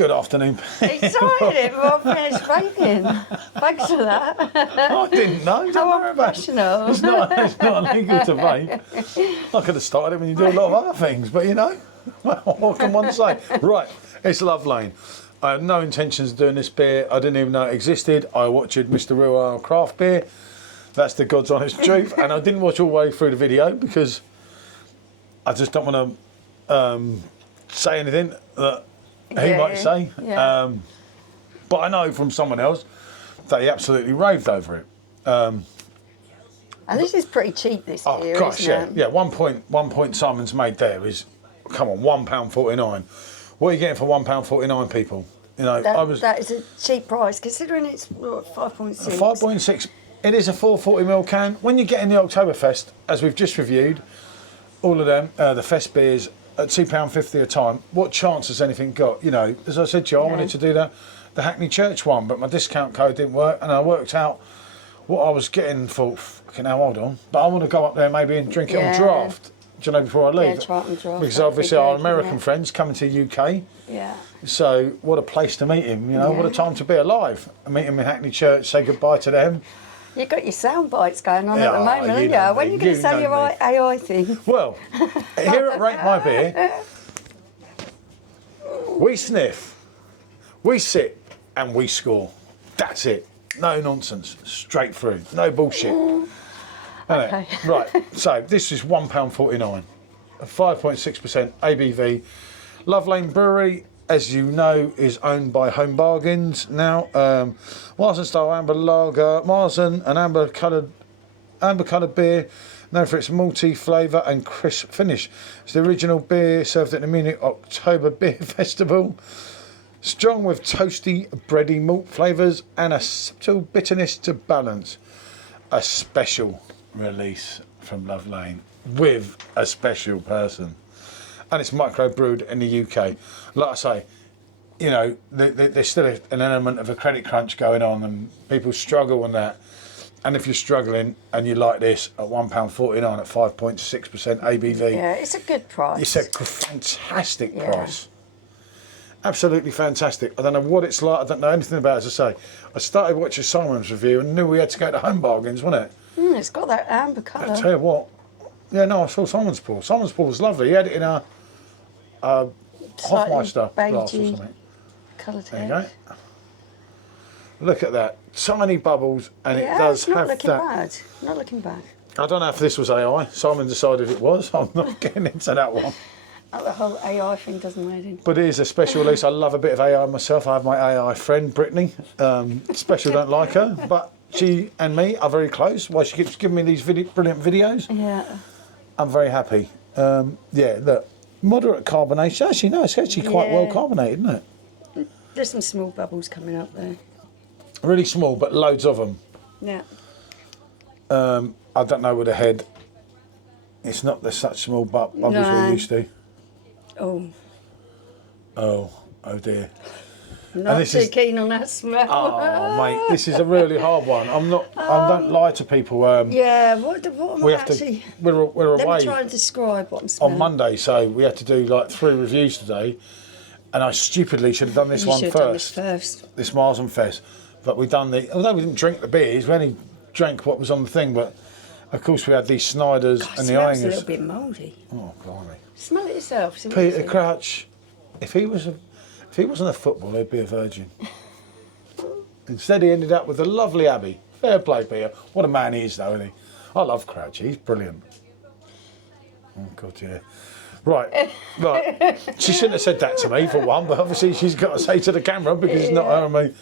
Good afternoon. Excited, well, I finished baking. Thanks for that. I didn't know. Don't worry about it. Professional. It's not illegal to vape. I could have started it when you do a lot of other things, but you know, what can one say? Right, it's Love Lane. I had no intentions of doing this beer. I didn't even know it existed. I watched Mr. Real Ale Craft Beer. That's the God's honest truth. And I didn't watch all the way through the video because I just don't want to say anything that he might say. Yeah. But I know from someone else that he absolutely raved over it. And this is pretty cheap this year, gosh, isn't it? Yeah. 1 point Simon's made there is, come on, £1.49. What are you getting for £1.49, people? You know, that is a cheap price considering it's 5.6. 5.6. It is a 440ml can. When you get in the Oktoberfest, as we've just reviewed, all of them, the Fest beers at £2.50 a time, what chance has anything got? You know, as I said to you, I wanted to do the Hackney Church one, but my discount code didn't work, and I worked out what I was getting for, fucking hell, hold on, but I want to go up there maybe and drink it on draft, do you know, before I leave. Yeah, try it on draft. Because obviously our American friends coming to the UK. Yeah. So what a place to meet him, you know, what a time to be alive. I meet him in Hackney Church, say goodbye to them. You've got your sound bites going on at the moment, haven't you? When are you going to say your AI thing? Well, here at Rate My Beer, we sniff, we sit, and we score. That's it. No nonsense. Straight through. No bullshit. Okay. Right, so this is £1.49. 5.6% ABV. Love Lane Brewery, as you know, is owned by Home Bargains now. Marzen style amber lager, Marzen, an amber coloured beer, known for its malty flavour and crisp finish. It's the original beer served at the Munich October Beer Festival. Strong with toasty, bready malt flavours and a subtle bitterness to balance. A special release from Love Lane with a special person. And it's micro-brewed in the UK. Like I say, you know, there's still an element of a credit crunch going on and people struggle on that. And if you're struggling and you like this at £1.49 at 5.6% ABV. Yeah, it's a good price. It's a fantastic price. Absolutely fantastic. I don't know what it's like. I don't know anything about it, as I say. I started watching Simon's review and knew we had to go to Home Bargains, wasn't it? It's got that amber colour. I tell you what. Yeah, no, I saw Simon's Pool. Simon's Pool was lovely. He had it in a Hoffmeister glass or something. Coloured there you go. Look at that. Tiny bubbles, and it does have that. Bad. Not looking bad. I don't know if this was AI. Simon decided it was. I'm not getting into that one. The whole AI thing doesn't matter. But it is a special release. I love a bit of AI myself. I have my AI friend, Brittany. Special don't like her, but she and me are very close. Why she keeps giving me these brilliant videos. Yeah. I'm very happy. Yeah, look, moderate carbonation. Actually, no, it's actually quite well carbonated, isn't it? There's some small bubbles coming up there. Really small, but loads of them. Yeah. I don't know with the head. It's not the such small bubbles we're used to. Oh dear. Not too keen on that smell. Oh, mate, this is a really hard one. I don't lie to people. Yeah, what am I actually... We're away. Let me try and describe what I'm smelling. On Monday, so we had to do like 3 reviews today, and I stupidly should have done this one first. This Marzenfest. But we done although we didn't drink the beers, we only drank what was on the thing, but of course we had these Snyders and the Iringers. It smells a little bit mouldy. Oh, blimey. Smell it yourself. Peter Crouch, if he wasn't a footballer, he'd be a virgin. Instead, he ended up with a lovely Abbey. Fair play, Peter. What a man he is, though, isn't he? I love Crouch. He's brilliant. Oh, God, yeah. Right. She shouldn't have said that to me, for one, but obviously she's got to say to the camera because it's not her and me.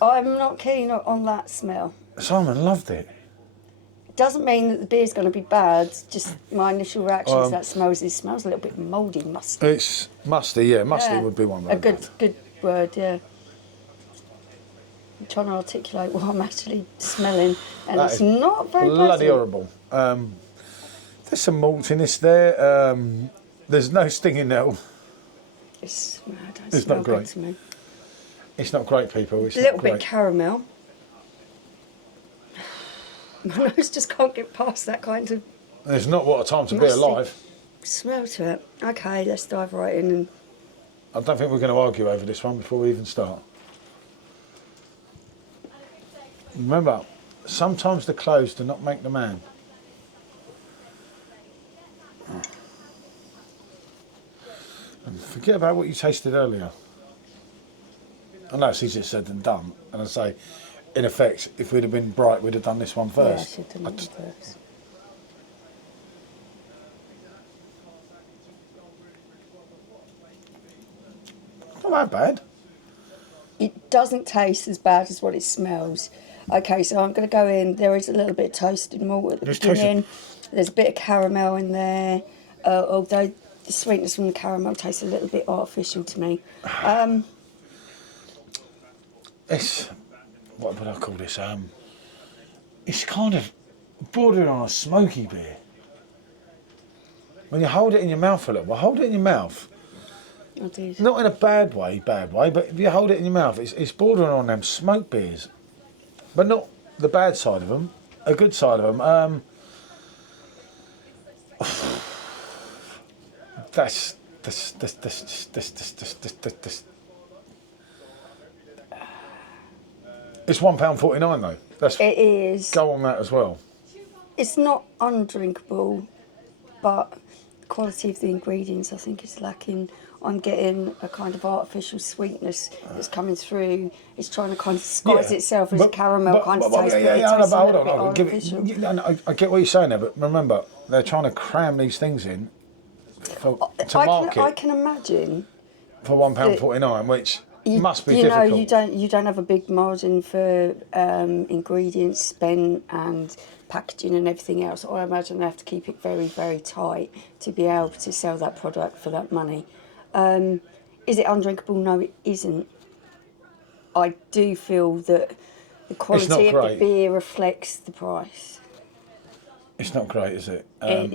I'm not keen on that smell. Simon loved it. Doesn't mean that the beer's going to be bad. Just my initial reaction to that smells. It smells a little bit mouldy, musty. It's musty, yeah. Musty would be one word. A good word, yeah. I'm trying to articulate what I'm actually smelling, and it's not very bloody pleasant. horrible. There's some maltiness there. There's no stinging nettle. It's not great to me. It's not great, people. It's a little bit caramel. My nose just can't get past that kind of... There's not what a time to be alive. Smell to it. Okay, let's dive right in and I don't think we're going to argue over this one before we even start. Remember, sometimes the clothes do not make the man. And forget about what you tasted earlier. I know it's easier said than done, and I say, in effect, if we'd have been bright, we'd have done this one first. Yeah, I should have done it first. Not that bad. It doesn't taste as bad as what it smells. Okay, so I'm going to go in. There is a little bit of toasted malt at the beginning. There's a bit of caramel in there, although the sweetness from the caramel tastes a little bit artificial to me. It's, what would I call this? It's kind of bordering on a smoky beer. When you hold it in your mouth a little while, hold it in your mouth. I did. Not in a bad way, but if you hold it in your mouth, it's bordering on them smoke beers. But not the bad side of them, a good side of them. This. It's £1.49 though. It is. Go on that as well. It's not undrinkable, but the quality of the ingredients I think is lacking. I'm getting a kind of artificial sweetness that's coming through. It's trying to kind of disguise itself as a caramel kind of taste, but it tastes a little bit artificial. I get what you're saying there, but remember, they're trying to cram these things in to market. I can imagine for £1.49, which must be difficult. You don't have a big margin for ingredients spent and packaging and everything else. I imagine they have to keep it very, very tight to be able to sell that product for that money. Is it undrinkable? No, it isn't. I do feel that the quality of the beer reflects the price. It's not great, is it? But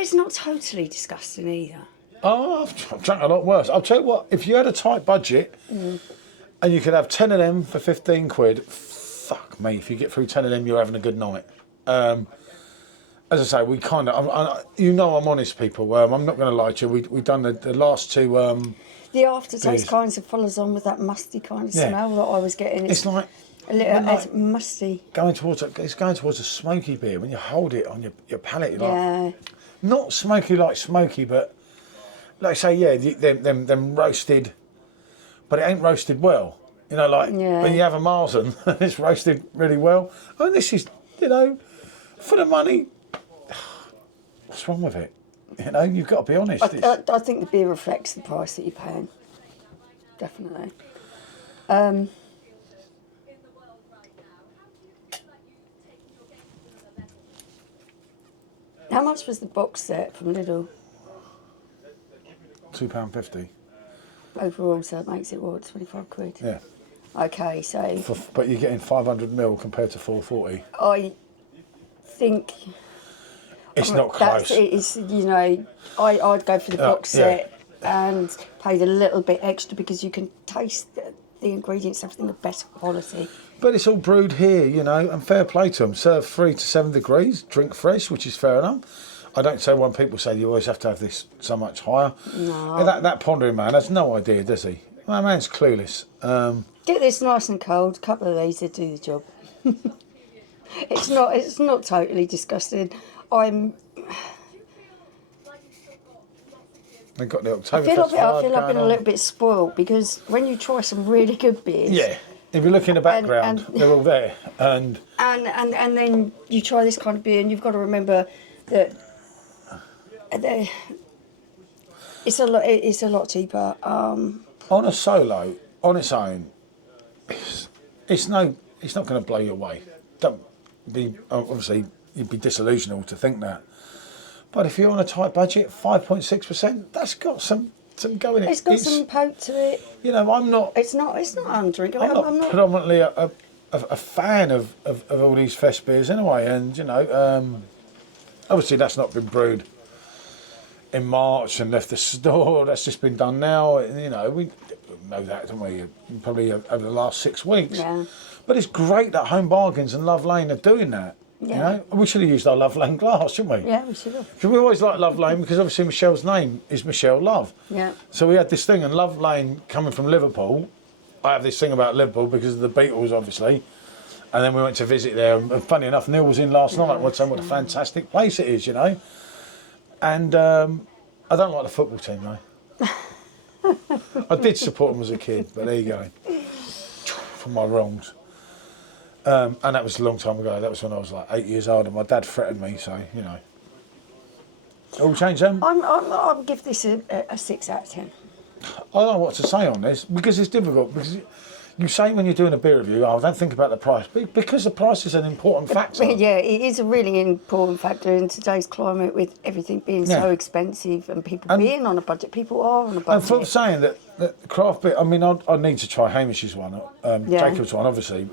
it's not totally disgusting either. Oh, I've drunk a lot worse. I'll tell you what, if you had a tight budget and you could have 10 of them for 15 quid, fuck me, if you get through 10 of them, you're having a good night. As I say, we kind of, you know I'm honest, people. I'm not going to lie to you. We've done the last two... the aftertaste kind of follows on with that musty kind of smell that I was getting. It's like... a little it's musty. It's going towards a smoky beer. When you hold it on your palate, you're like... Not smoky like smoky, but... Like I say, them roasted... But it ain't roasted well. You know, like when you have a Marzen, it's roasted really well. And this is, for the money... What's wrong with it? You've got to be honest. I think the beer reflects the price that you're paying. Definitely. How much was the box set from Lidl? £2.50. Overall, so it makes it, 25 quid? Yeah. Okay, so... But you're getting 500ml compared to 440. I think... It's not close. I'd go for the box set and pay a little bit extra because you can taste the ingredients, everything of better quality. But it's all brewed here, and fair play to them. Serve 3 to 7 degrees, drink fresh, which is fair enough. I don't say when people say you always have to have this so much higher. No. That pondering man has no idea, does he? My man's clueless. Get this nice and cold. A couple of these to do the job. It's not totally disgusting. They've got the Oktoberfest. I feel I've been a little bit spoiled because when you try some really good beers. Yeah. If you look in the background, they're all there. And then you try this kind of beer, and you've got to remember that it's a lot cheaper. On a solo, on its own, it's not going to blow you away. Don't be obviously you'd be disillusional to think that. But if you're on a tight budget, 5.6%, that's got some go in it. It's got some poke to it. I'm not. It's not undrinkable. I'm not predominantly a fan of all these fest beers anyway, and obviously that's not been brewed in March and left the store. That's just been done now. We know that, don't we? Probably over the last 6 weeks. Yeah. But it's great that Home Bargains and Love Lane are doing that. Yeah. You know, we should have used our Love Lane glass, shouldn't we? Yeah, we should have. Because we always like Love Lane because obviously Michelle's name is Michelle Love. Yeah. So we had this thing, and Love Lane coming from Liverpool. I have this thing about Liverpool because of the Beatles, obviously. And then we went to visit there, and funny enough, Neil was in last night. I was saying what a fantastic place it is, you know. And I don't like the football team, though. I did support them as a kid, but there you go. For my wrongs. And that was a long time ago. That was when I was like 8 years old, and my dad threatened me, so, you know. All changed then? I'll give this a 6 out of 10. I don't know what to say on this, because it's difficult, because you say when you're doing a beer review, oh, don't think about the price, because the price is an important factor. Yeah, it is a really important factor in today's climate with everything being so expensive and people being on a budget. People are on a budget. And for saying that craft beer, I mean, I need to try Hamish's one, Jacob's one, obviously,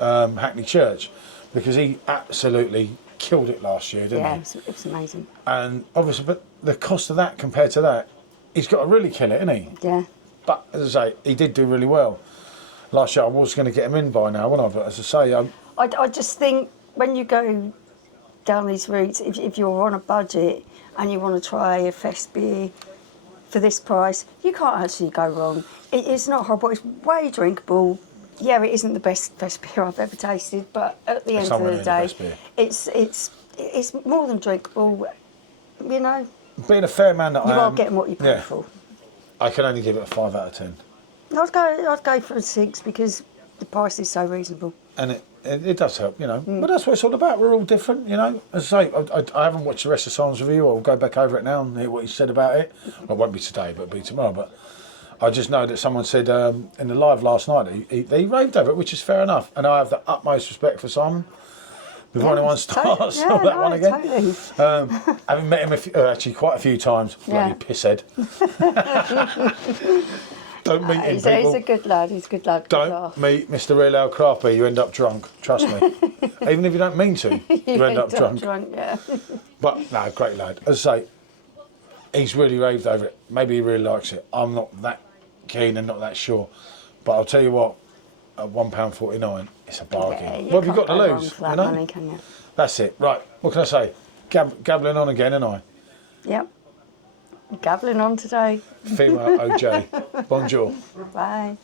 Hackney Church, because he absolutely killed it last year, didn't he? Yeah, it was amazing. And obviously, but the cost of that compared to that, he's got to really kill it, isn't he? Yeah. But as I say, he did do really well. Last year I was going to get him in by now, wasn't I? But as I say, I just think when you go down these routes, if you're on a budget and you want to try a fest beer for this price, you can't actually go wrong. It's not horrible. It's way drinkable. Yeah, it isn't the best fest beer I've ever tasted, but at the end of the day, it's more than drinkable. You know, being a fair man that you I are am, getting what you pay for. I can only give it a 5 out of 10. I'd go for a 6 because the price is so reasonable. And it does help, you know. But that's what it's all about. We're all different, you know. As I say, I haven't watched the rest of Simon's review. I'll go back over it now and hear what he said about it. Well, it won't be today, but it'll be tomorrow. But I just know that someone said in the live last night, he raved over it, which is fair enough. And I have the utmost respect for Simon. Before anyone starts on that one again. Totally. Having met him actually quite a few times, bloody pisshead. Don't meet him, people. He's a good lad. He's a good lad. Don't meet Mr. Real Ale Craft Beer. You end up drunk. Trust me. Even if you don't mean to, you end up drunk. Yeah. But no, great lad. As I say, he's really raved over it. Maybe he really likes it. I'm not that keen and not that sure. But I'll tell you what, at £1.49, it's a bargain. Yeah, what have you got to lose? You know? Money, can you? That's it. Right. What can I say? Gabbling on again, ain't I? Yep. Gabbling on today. Female OJ. Bonjour. Bye.